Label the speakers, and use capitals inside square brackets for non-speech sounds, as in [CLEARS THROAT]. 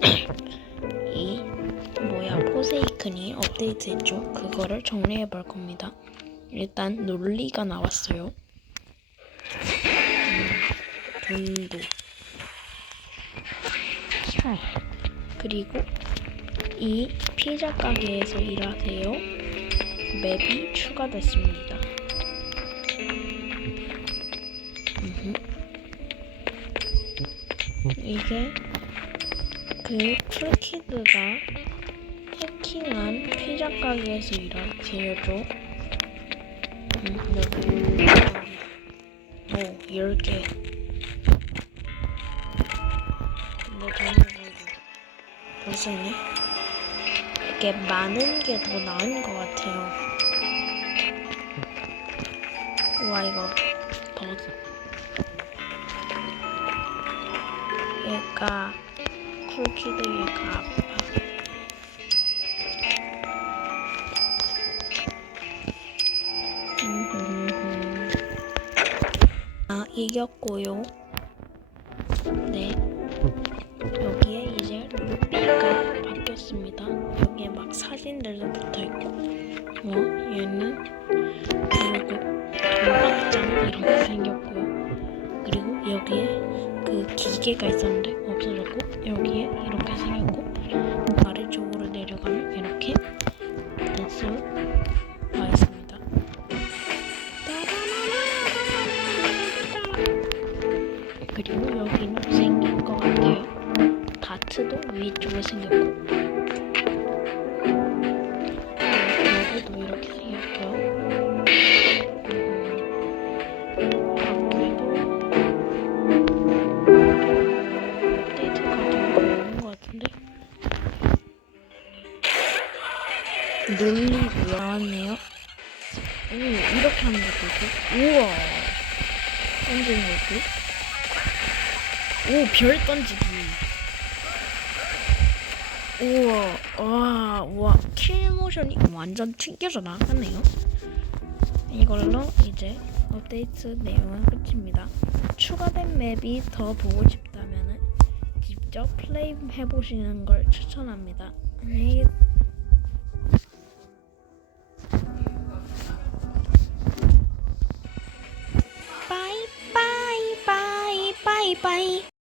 Speaker 1: [CLEARS THROAT] 이 뭐야 포세이큰이 업데이트 했죠. 그거를 정리해 볼 겁니다. 일단 논리가 나왔어요. 음, 돈도 그리고 이 피자 가게에서 일하세요. 맵이 추가됐습니다. 이게 그 풀키드가 해킹한 피자 가게에서 일한 제여죠. 음, 여기. 오, 10개. 근데 저는 무슨이? 이게 많은 게 더 나은 것 같아요. 와, 이거 더. 얘가 쿨키드 얘가 아파. 아 이겼고요. 네 여기에 이제 루비가 바뀌었습니다. 여기에 막 사진들도 붙어 있고, 뭐 얘는 그리고 동박장 이렇게 생겼고요. 그리고 여기에 그 기계가 있었는데 없어졌고 여기에 이렇게 생겼고 아래쪽으로 내려가면 이렇게 됐어 와 있습니다. 그리고 여기는 생긴 것 같아요. 다트도 위쪽에 생겼고 여기도 이렇게 논리 나왔네요. 오 이렇게 하는 것도 있고 우와 던지는 것도 오 별 던지기 우와 와, 와, 킬 모션이 완전 튕겨져 나가네요. 이걸로 이제 업데이트 내용은 끝입니다. 추가된 맵이 더 보고 싶다면 직접 플레이 해보시는 걸 추천합니다. 안녕히 계세요. Bye.